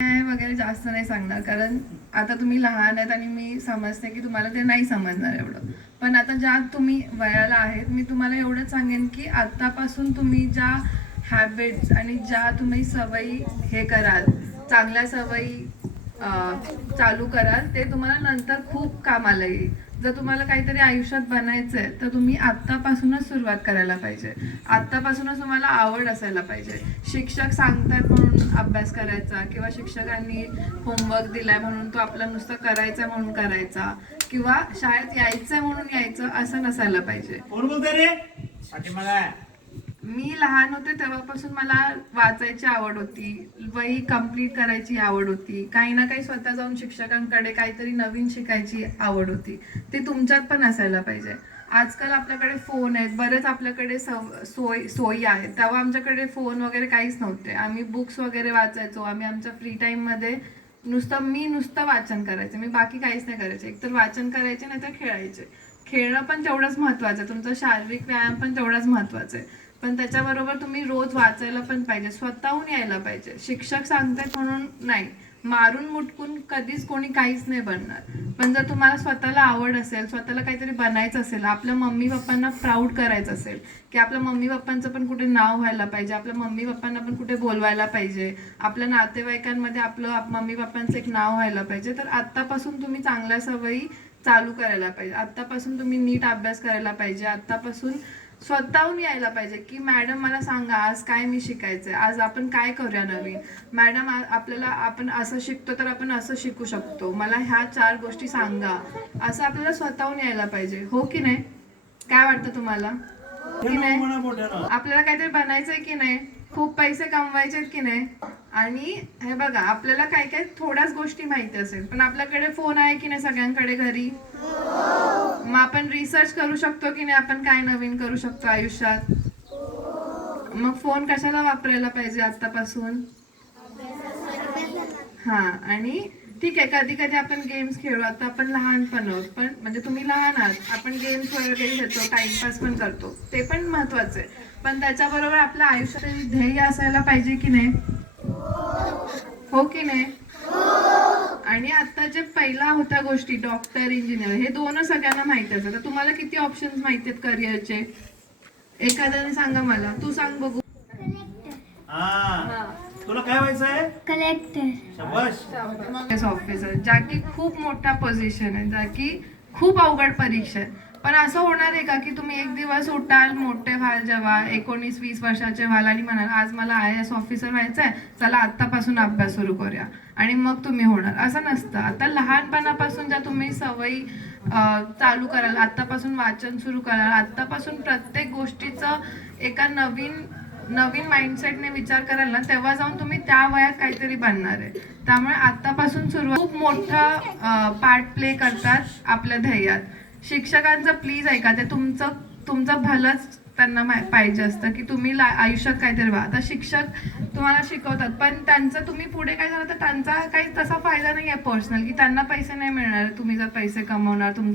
वगैरे जास्त नाही सांगणार, कारण आता तुम्ही लहान आहेत आणि मी समजते की तुम्हाला ते नाही समजणार एवढं. पण आता ज्या तुम्ही वयाला आहेत, मी तुम्हाला एवढंच सांगेन की आतापासून तुम्ही ज्या हॅबिट्स आणि ज्या तुम्ही सवयी हे कराल, चांगल्या सवयी चालू कराल, ते तुम्हाला नंतर खूप कामाला येईल. जर तुम्हाला काहीतरी आयुष्यात बनायचं आहे तर तुम्ही आत्तापासूनच सुरुवात करायला पाहिजे. आत्तापासूनच तुम्हाला आवड असायला पाहिजे. शिक्षक सांगतात म्हणून अभ्यास करायचा, किंवा शिक्षकांनी होमवर्क दिलाय म्हणून तो आपला नुसतं करायचा म्हणून करायचा, किंवा शाळेत यायचंय म्हणून यायचं असं नसायला पाहिजे. मी लहान होते तेव्हापासून मला वाचायची आवड होती, वही कंप्लीट करायची आवड होती, काही ना काही स्वतः जाऊन शिक्षकांकडे काहीतरी नवीन शिकायची आवड होती. ते तुमच्यात पण असायला पाहिजे. आजकाल आपल्याकडे फोन आहेत, बरेच आपल्याकडे सोयी आहेत. तेव्हा आमच्याकडे फोन वगैरे काहीच नव्हते. आम्ही बुक्स वगैरे वाचायचो. आम्ही आमच्या फ्री टाईममध्ये नुसतं वाचन करायचे. मी बाकी काहीच नाही करायचे. एकतर वाचन करायचे, नाही तर खेळायचे. खेळणं पण तेवढंच महत्त्वाचं आहे, तुमचा शारीरिक व्यायाम पण तेवढाच महत्त्वाचा आहे. पण त्याच्याबरोबर तुम्ही रोज वाचायला पण पाहिजे, स्वतःहून यायला पाहिजे. शिक्षक सांगतात म्हणून नाही, मारून मुटकून कधीच कोणी काहीच नाही बनणार. पण जर तुम्हाला स्वतःला आवड असेल, स्वतःला काहीतरी बनायचं असेल, आपल्या मम्मी पप्पांना प्राऊड करायचं असेल की आपल्या मम्मी पप्पांचं पण कुठे नाव व्हायला पाहिजे, आपल्या मम्मी पप्पांना पण कुठे बोलवायला पाहिजे, आपल्या नातेवाईकांमध्ये आपलं मम्मी पप्पांचं एक नाव व्हायला पाहिजे, तर आत्तापासून तुम्ही चांगल्या सवयी चालू करायला पाहिजे. आत्तापासून तुम्ही नीट अभ्यास करायला पाहिजे. आत्तापासून स्वतःहून यायला पाहिजे की मॅडम मला सांगा आज काय मी शिकायचंय, आज आपण काय करूया नवीन. मॅडम आपल्याला आपण असं शिकतो तर आपण असं शिकू शकतो, मला ह्या 4 गोष्टी सांगा, असं आपल्याला स्वतःहून यायला पाहिजे. हो की नाही? काय वाटतं तुम्हाला? की नाही? आपल्याला काहीतरी बनायचंय की नाही, खूप पैसे कमवायचे की नाही. आणि हे बघा, आपल्याला काय काय थोड्याच गोष्टी माहिती असेल, पण आपल्याकडे फोन आहे की नाही सगळ्यांकडे घरी. मग आपण रिसर्च करू शकतो की नाही, आपण काय नवीन करू शकतो आयुष्यात. मग फोन कशाला वापरायला पाहिजे आतापासून. हा, आणि ठीक आहे, कधी कधी आपण गेम्स खेळू. आता आपण लहानपण आहोत, पण म्हणजे तुम्ही लहान आहात, आपण गेम्स वगैरे खेळतो, टाइमपास पण करतो, ते पण महत्वाचं आहे. पण त्याच्याबरोबर आपल्या आयुष्यात ध्येय असायला पाहिजे की नाही. हो की नाही? आणि आता जे पहिला होत्या गोष्टी, डॉक्टर, इंजिनियर, हे दोनच सगळ्यांना माहिती असतात. तर तुम्हाला किती ऑप्शन्स माहिती आहेत करिअरचे? एखाद्याने सांगा मला, तू सांग बघू. तुला काय व्हायचंय? कलेक्टर. शाबाश. ऑफिसर, ज्या की खूप मोठा पोझिशन आहे, ज्या की खूप अवघड परीक्षा आहे. पण असं होणार आहे का की तुम्ही एक दिवस उठाल, मोठे व्हाल, जेव्हा 19-20 वर्षाचे व्हाल आणि म्हणाल आज मला IAS ऑफिसर व्हायचं आहे, चला आत्तापासून अभ्यास सुरू करूया, आणि मग तुम्ही होणार? असं नसतं. आता लहानपणापासून ज्या तुम्ही सवयी चालू कराल, आत्तापासून वाचन सुरू कराल, आत्तापासून प्रत्येक गोष्टीचं एका नवीन नवीन माइंडसेटने विचार कराल ना, तेव्हा जाऊन तुम्ही त्या वयात काहीतरी बनणार आहे. त्यामुळे आत्तापासून सुरुवात खूप मोठा पार्ट प्ले करतात आपल्या ध्येयात. शिक्षकांचं प्लीज ऐका, ते तुमचं भलंच त्यांना पाहिजे असतं की तुम्ही आयुष्यात काहीतरी व्हा. आता शिक्षक तुम्हाला शिकवतात, पण त्यांचं तुम्ही पुढे काय झालं तर त्यांचा काही तसा फायदा नाही आहे पर्सनल, की त्यांना पैसे नाही मिळणार तुम्ही जर पैसे कमवणार.